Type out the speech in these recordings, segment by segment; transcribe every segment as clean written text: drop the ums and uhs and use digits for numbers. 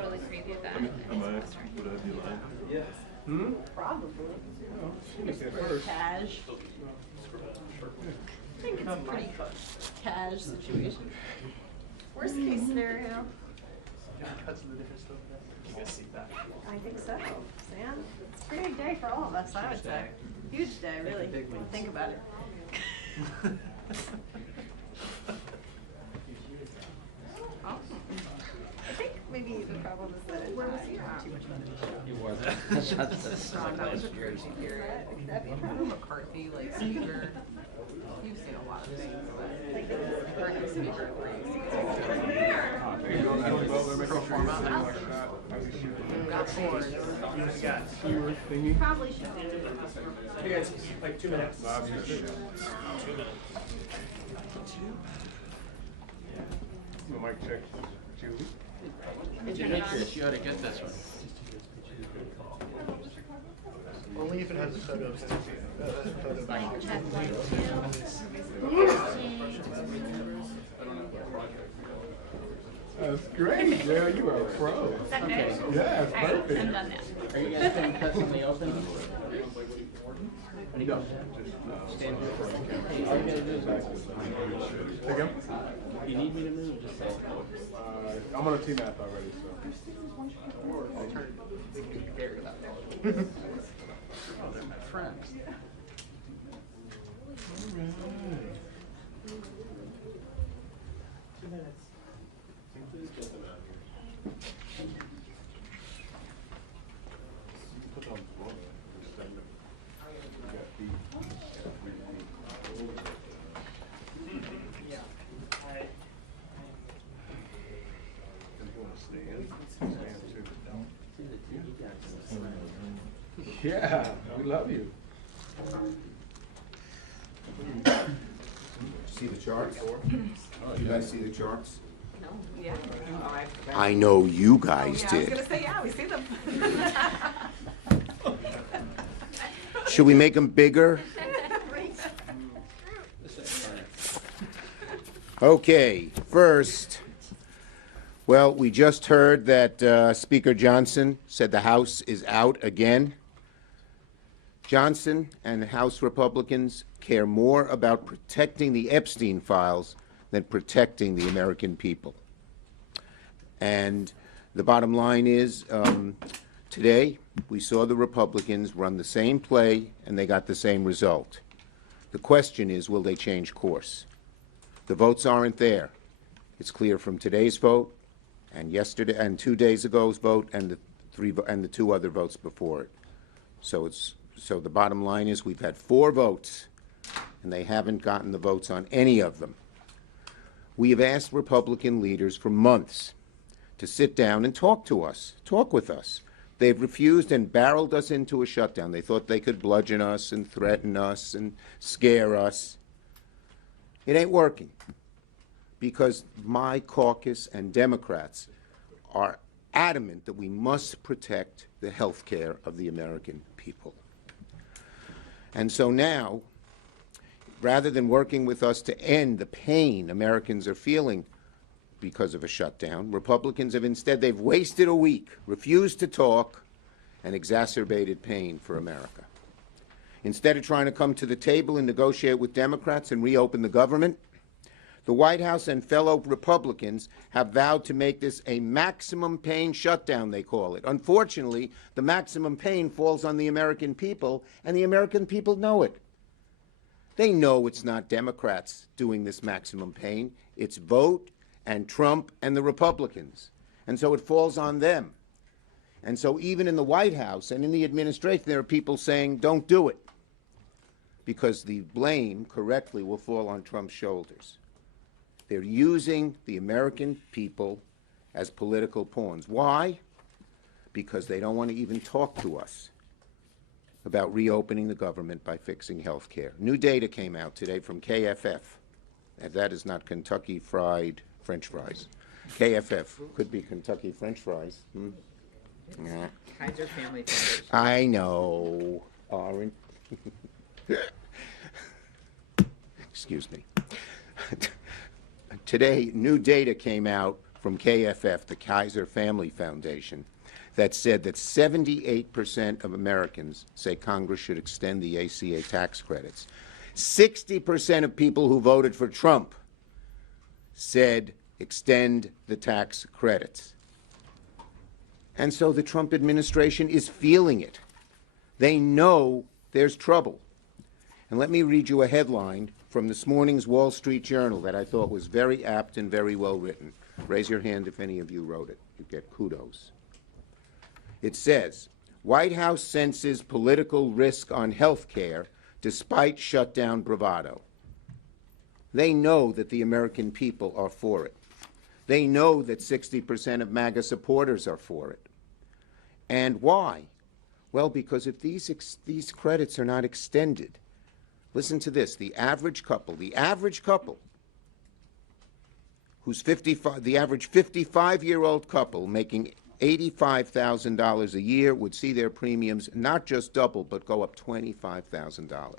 totally crazy at that. Would I be lying? Yes. Probably. Cash. I think it's a pretty cash situation. Worst case scenario. Cuts in the different stuff. You guys see that? I think so. Sam, it's a pretty big day for all of us, I would say. Huge day, really. Think about it. Awesome. I think maybe the problem is that where was he too much money? He wasn't. That was a crazy period. McCarthy, like speaker. You've seen a lot of things, but McCarthy speaker, pro forma. Got bored. Probably should be. You guys, like 2 minutes. 2 minutes. Mic check. Julie. You ought to get this one. Only if it has a photo of Stacey. That's great. Yeah, you are a pro. Okay. Yeah, it's perfect. I'm done now. Are you guys going to cut in the open? No. Stand here for a second. Again? If you need me to move, just say. I'm on a team app already, so. Oh, they're my friends. All right. 2 minutes. Please get them out here. Put on the floor. Yeah, we love you. See the charts? You guys see the charts? No, yeah. I know you guys Yeah, I was did. gonna say, yeah, we see them. Should we make them bigger? Okay, first, well, we just heard that Speaker Johnson said the House is out again. Johnson and House Republicans care more about protecting the Epstein files than protecting the American people. And the bottom line is, today we saw the Republicans run the same play and they got the same result. The question is, will they change course? The votes aren't there. It's clear from today's vote and yesterday and 2 days ago's vote and the 2 other votes before it. So the bottom line is we've had 4 votes and they haven't gotten the votes on any of them. We have asked Republican leaders for months to sit down and talk with us. They've refused and barreled us into a shutdown. They thought they could bludgeon us and threaten us and scare us. It ain't working because my caucus and Democrats are adamant that we must protect the health care of the American people. And so now, rather than working with us to end the pain Americans are feeling because of a shutdown, Republicans have instead, they've wasted a week, refused to talk, and exacerbated pain for America. Instead of trying to come to the table and negotiate with Democrats and reopen the government, the White House and fellow Republicans have vowed to make this a maximum pain shutdown, they call it. Unfortunately, the maximum pain falls on the American people, and the American people know it. They know it's not Democrats doing this maximum pain. It's vote and Trump and the Republicans. And so it falls on them. And so even in the White House and in the administration, there are people saying, don't do it, because the blame correctly will fall on Trump's shoulders. They're using the American people as political pawns. Why? Because they don't want to even talk to us about reopening the government by fixing health care. New data came out today from KFF. And that is not Kentucky Fried French fries. KFF could be Kentucky French fries. Nah. Kaiser family foundation. I know. Orange. Excuse me. Today, new data came out from KFF, the Kaiser Family Foundation, that said that 78% of Americans say Congress should extend the ACA tax credits. 60% of people who voted for Trump said extend the tax credits. And so the Trump administration is feeling it. They know there's trouble. And let me read you a headline from this morning's Wall Street Journal that I thought was very apt and very well written. Raise your hand if any of you wrote it. You get kudos. It says, White House senses political risk on health care despite shutdown bravado. They know that the American people are for it. They know that 60% of MAGA supporters are for it. And why? Well, because if these credits are not extended, listen to this, the average couple who's 55, the average 55-year-old couple making $85,000 a year would see their premiums not just double, but go up $25,000.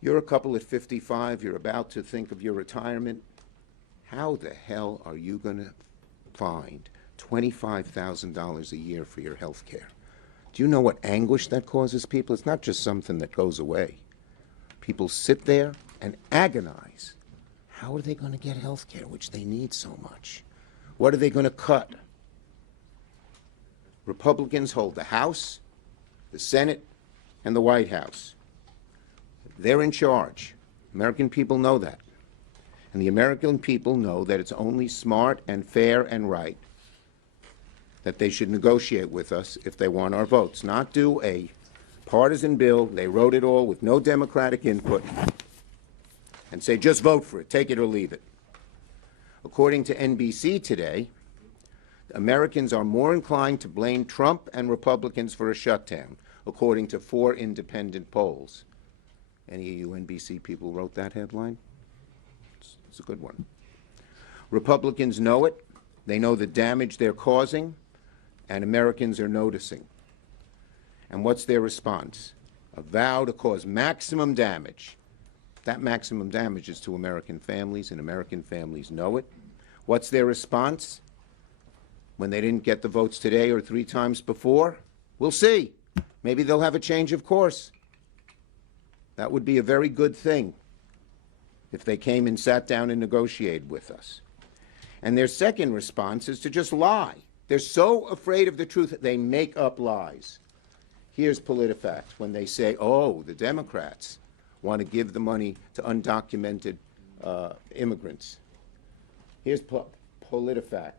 You're a couple at 55, you're about to think of your retirement. How the hell are you going to find $25,000 a year for your health care? Do you know what anguish that causes people? It's not just something that goes away. People sit there and agonize. How are they going to get health care, which they need so much? What are they going to cut? Republicans hold the House, the Senate, and the White House. They're in charge. American people know that. And the American people know that it's only smart and fair and right that they should negotiate with us if they want our votes, not do a partisan bill. They wrote it all with no Democratic input and say, just vote for it, take it or leave it. According to NBC today, Americans are more inclined to blame Trump and Republicans for a shutdown, according to 4 independent polls. Any of you NBC people wrote that headline? It's a good one. Republicans know it. They know the damage they're causing, and Americans are noticing. And what's their response? A vow to cause maximum damage. That maximum damage is to American families, and American families know it. What's their response? When they didn't get the votes today or 3 times before? We'll see. Maybe they'll have a change of course. That would be a very good thing if they came and sat down and negotiated with us. And their second response is to just lie. They're so afraid of the truth that they make up lies. Here's PolitiFact when they say, oh, the Democrats want to give the money to undocumented immigrants. Here's PolitiFact.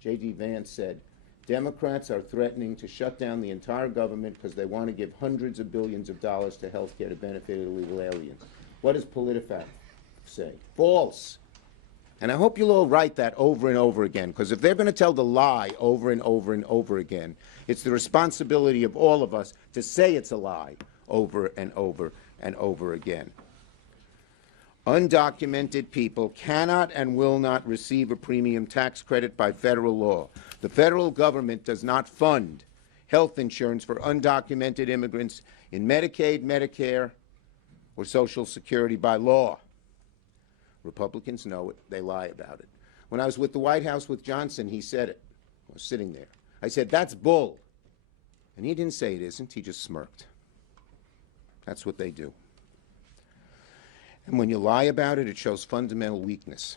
J.D. Vance said, Democrats are threatening to shut down the entire government because they want to give hundreds of billions of dollars to health care to benefit illegal aliens. What does PolitiFact say? False. And I hope you'll all write that over and over again, because if they're going to tell the lie over and over and over again, it's the responsibility of all of us to say it's a lie over and over and over again. Undocumented people cannot and will not receive a premium tax credit by federal law. The federal government does not fund health insurance for undocumented immigrants in Medicaid, Medicare, or Social Security by law. Republicans know it. They lie about it. When I was with the White House with Johnson, he said it. I was sitting there. I said, that's bull. And he didn't say it isn't. He just smirked. That's what they do. And when you lie about it, it shows fundamental weakness,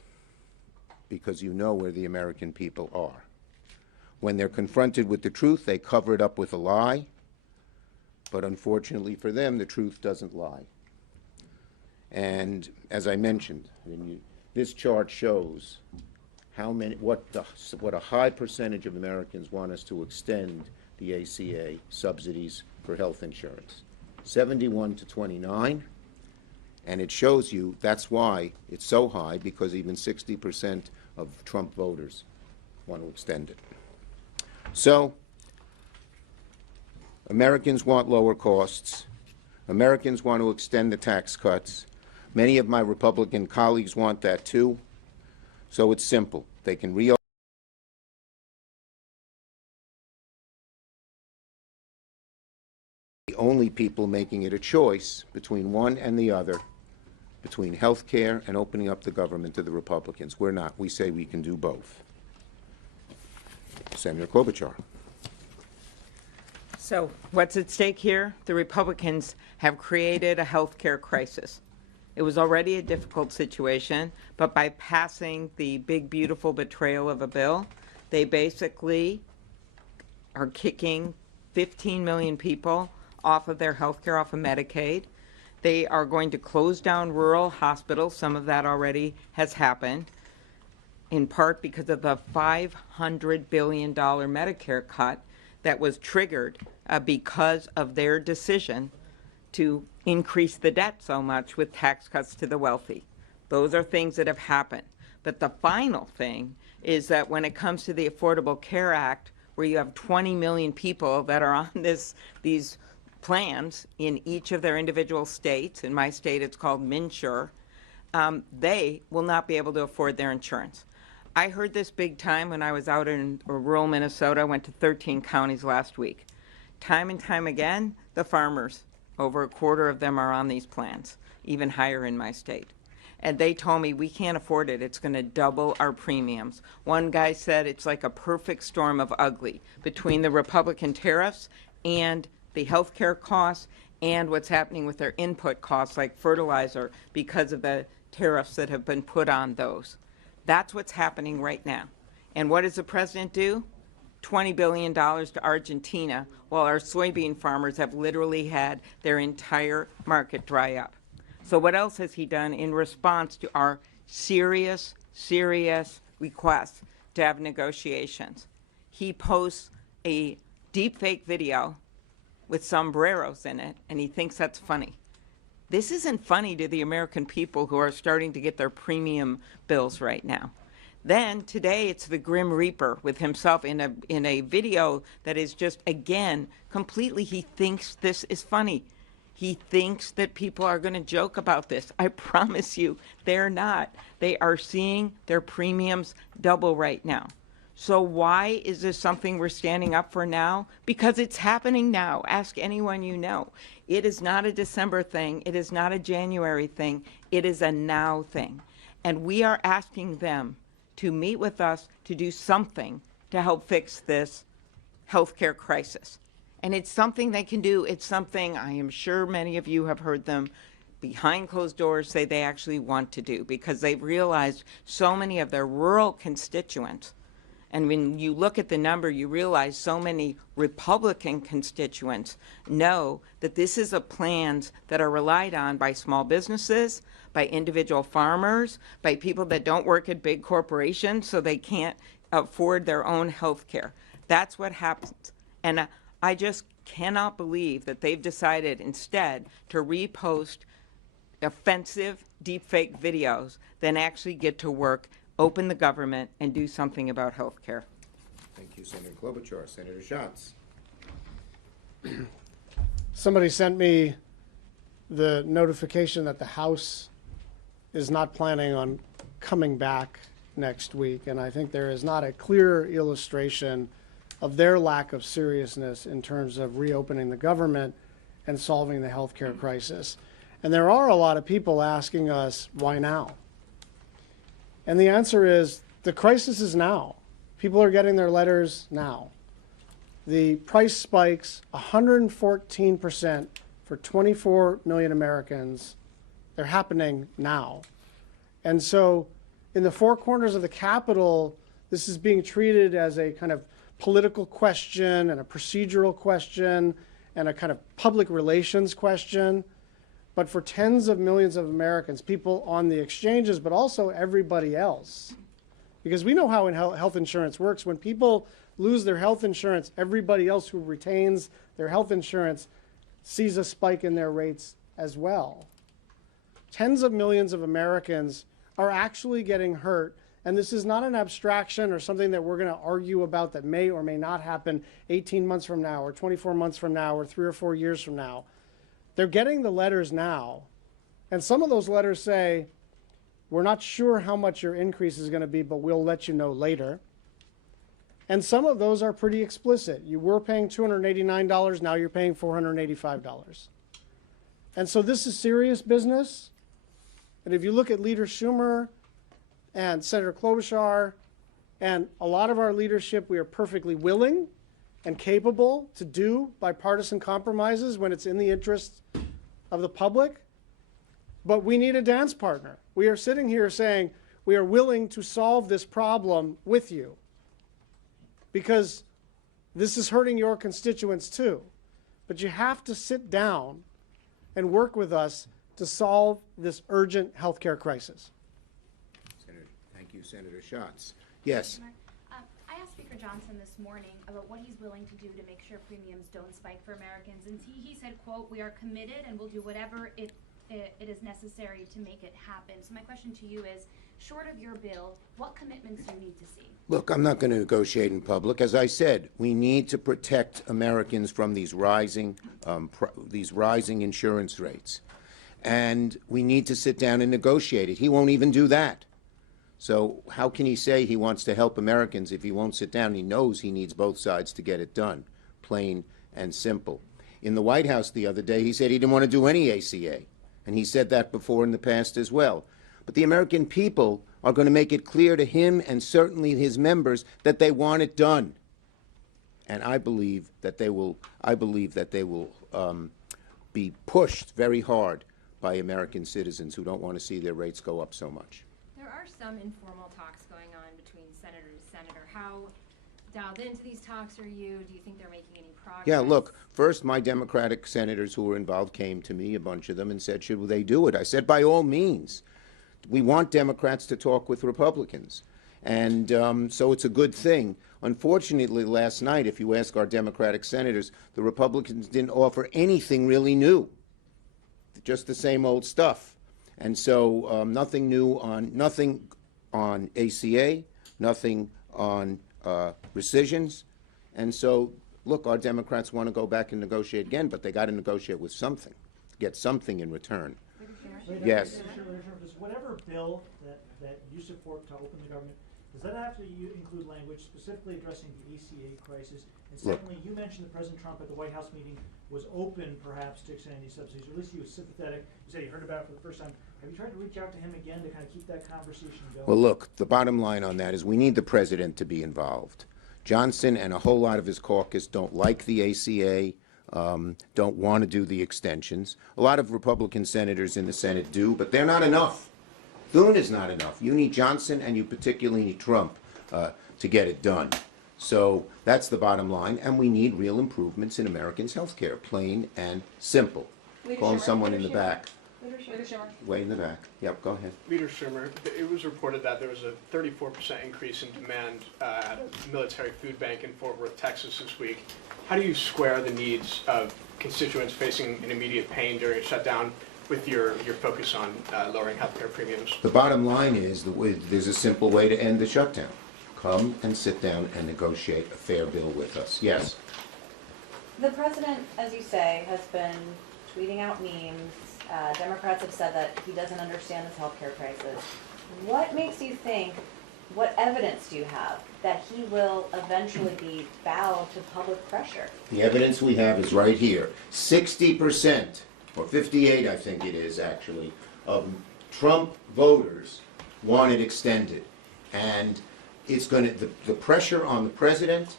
because you know where the American people are. When they're confronted with the truth, they cover it up with a lie. But unfortunately for them, the truth doesn't lie. And as I mentioned, this chart shows how many, what a high percentage of Americans want us to extend the ACA subsidies for health insurance. 71 to 29. And it shows you that's why it's so high, because even 60% of Trump voters want to extend it. So Americans want lower costs. Americans want to extend the tax cuts. Many of my Republican colleagues want that too. So it's simple. They can reopen. The only people making it a choice between one and the other between health care and opening up the government to the Republicans. We're not. We say we can do both. Senator Klobuchar. So what's at stake here? The Republicans have created a health care crisis. It was already a difficult situation, but by passing the big, beautiful betrayal of a bill, they basically are kicking 15 million people off of their health care, off of Medicaid. They are going to close down rural hospitals. Some of that already has happened, in part because of the $500 billion Medicare cut that was triggered because of their decision to increase the debt so much with tax cuts to the wealthy. Those are things that have happened. But the final thing is that when it comes to the Affordable Care Act, where you have 20 million people that are on these plans in each of their individual states, in my state it's called MNsure, they will not be able to afford their insurance. I heard this big time when I was out in rural Minnesota. I went to 13 counties last week. Time and time again, the farmers, over a quarter of them are on these plans, even higher in my state. And they told me, we can't afford it. It's going to double our premiums. One guy said it's like a perfect storm of ugly between the Republican tariffs and the health care costs and what's happening with their input costs like fertilizer because of the tariffs that have been put on those. That's what's happening right now. And what does the president do? $20 billion to Argentina, while our soybean farmers have literally had their entire market dry up. So what else has he done in response to our serious request to have negotiations? He posts a deepfake video with sombreros in it, and he thinks that's funny. This isn't funny to the American people who are starting to get their premium bills right now. Then today it's the Grim Reaper with himself in a video that is just, again, completely, he thinks this is funny. He thinks that people are going to joke about this. I promise you, they're not. They are seeing their premiums double right now. So why is this something we're standing up for now? Because it's happening now. Ask anyone you know. It is not a December thing. It is not a January thing. It is a now thing. And we are asking them to meet with us to do something to help fix this healthcare crisis. And it's something they can do. It's something I am sure many of you have heard them behind closed doors say they actually want to do, because they've realized so many of their rural constituents, and when you look at the number, you realize so many Republican constituents know that this is a plans that are relied on by small businesses, by individual farmers, by people that don't work at big corporations so they can't afford their own health care. That's what happens. And I just cannot believe that they've decided instead to repost offensive deepfake videos than actually get to work, open the government, and do something about health care. Thank you, Senator Klobuchar. Senator Schatz. Somebody sent me the notification that the House is not planning on coming back next week, and I think there is not a clear illustration of their lack of seriousness in terms of reopening the government and solving the healthcare crisis. And there are a lot of people asking us, why now? And the answer is, the crisis is now. People are getting their letters now. The price spikes 114% for 24 million Americans. They're happening now. And so in the four corners of the Capitol, this is being treated as a kind of political question and a procedural question and a kind of public relations question. But for tens of millions of Americans, people on the exchanges, but also everybody else, because we know how health insurance works. When people lose their health insurance, everybody else who retains their health insurance sees a spike in their rates as well. Tens of millions of Americans are actually getting hurt, and this is not an abstraction or something that we're going to argue about that may or may not happen 18 months from now or 24 months from now or 3 or 4 years from now. They're getting the letters now, and some of those letters say, we're not sure how much your increase is going to be, but we'll let you know later. And some of those are pretty explicit. You were paying $289, now you're paying $485. And so this is serious business. And if you look at Leader Schumer and Senator Klobuchar and a lot of our leadership, we are perfectly willing and capable to do bipartisan compromises when it's in the interest of the public. But we need a dance partner. We are sitting here saying we are willing to solve this problem with you because this is hurting your constituents too. But you have to sit down and work with us to solve this urgent healthcare crisis. Senator, thank you, Senator Schatz. Yes. I asked Speaker Johnson this morning about what he's willing to do to make sure premiums don't spike for Americans, and he said, quote, "We are committed and will do whatever it is necessary to make it happen." So my question to you is, short of your bill, what commitments do you need to see? Look, I'm not going to negotiate in public. As I said, we need to protect Americans from these rising insurance rates. And we need to sit down and negotiate it. He won't even do that. So how can he say he wants to help Americans if he won't sit down? He knows he needs both sides to get it done, plain and simple. In the White House the other day, he said he didn't want to do any ACA. And he said that before in the past as well. But the American people are going to make it clear to him and certainly his members that they want it done. And I believe that they will be pushed very hard by American citizens who don't want to see their rates go up so much. There are some informal talks going on between senator to senator. How dialed into these talks are you? Do you think they're making any progress? Yeah, look, first my Democratic senators who were involved came to me, a bunch of them, and said, should they do it? I said, by all means. We want Democrats to talk with Republicans. And so it's a good thing. Unfortunately, last night, if you ask our Democratic senators, the Republicans didn't offer anything really new, just the same old stuff. And so nothing new nothing on ACA, nothing on rescissions. And so, look, our Democrats want to go back and negotiate again, but they got to negotiate with something, get something in return. Yes. Does whatever bill that you support to open the government, does that have to include language specifically addressing the ACA crisis? And secondly, you mentioned that President Trump at the White House meeting was open perhaps to extending these subsidies, or at least he was sympathetic. You said he heard about it for the first time. Have you tried to reach out to him again to kind of keep that conversation going? Well, look, the bottom line on that is we need the president to be involved. Johnson and a whole lot of his caucus don't like the ACA, don't want to do the extensions. A lot of Republican senators in the Senate do, but they're not enough. Thune is not enough. You need Johnson, and you particularly need Trump to get it done. So that's the bottom line, and we need real improvements in Americans' health care, plain and simple. Calling someone in the back. Way in the back. Yep, go ahead. Leader Schumer, it was reported that there was a 34% increase in demand at a military food bank in Fort Worth, Texas this week. How do you square the needs of constituents facing an immediate pain during a shutdown with your focus on lowering healthcare premiums? The bottom line is there's a simple way to end the shutdown. Come and sit down and negotiate a fair bill with us. Yes? The president, as you say, has been tweeting out memes. Democrats have said that he doesn't understand this healthcare crisis. What makes you think, what evidence do you have that he will eventually be bowed to public pressure? The evidence we have is right here. 60%, or 58 I think it is actually, of Trump voters want it extended. And it's going to, the pressure on the president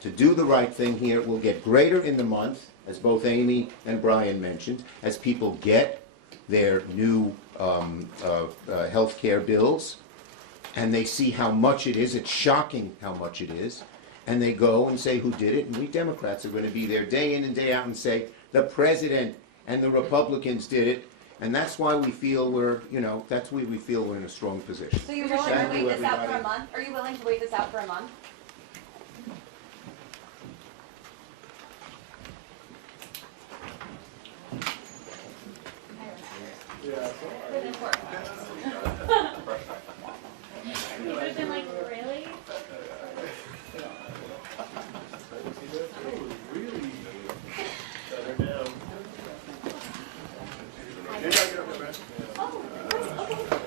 to do the right thing here will get greater in the month, as both Amy and Brian mentioned, as people get their new health care bills, and they see how much it is. It's shocking how much it is. And they go and say who did it, and we Democrats are going to be there day in and day out and say, the president and the Republicans did it, and that's why we feel we're, that's why we feel we're in a strong position. So you're willing to wait this out for a month? Are you willing to wait this out for a month? You would have been like, really?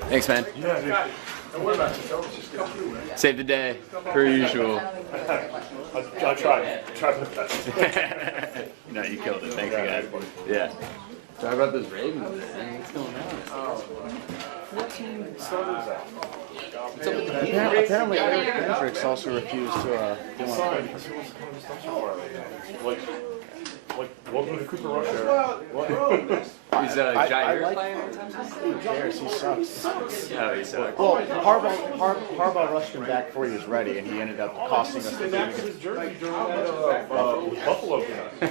Thanks, man. Save the day, per usual. I'll try my best. No, you killed it. Thanks again. Yeah. Talk about this Ravens, man. What's going on? Apparently, Eric Hendricks also refused to do one. Welcome to Cooper Rush. He's a Jair like- player? Who cares? He sucks. Oh, he sucks. Well, Harbaugh rushed him back before he was ready, and he ended up costing us the game. His jersey during that Buffalo game.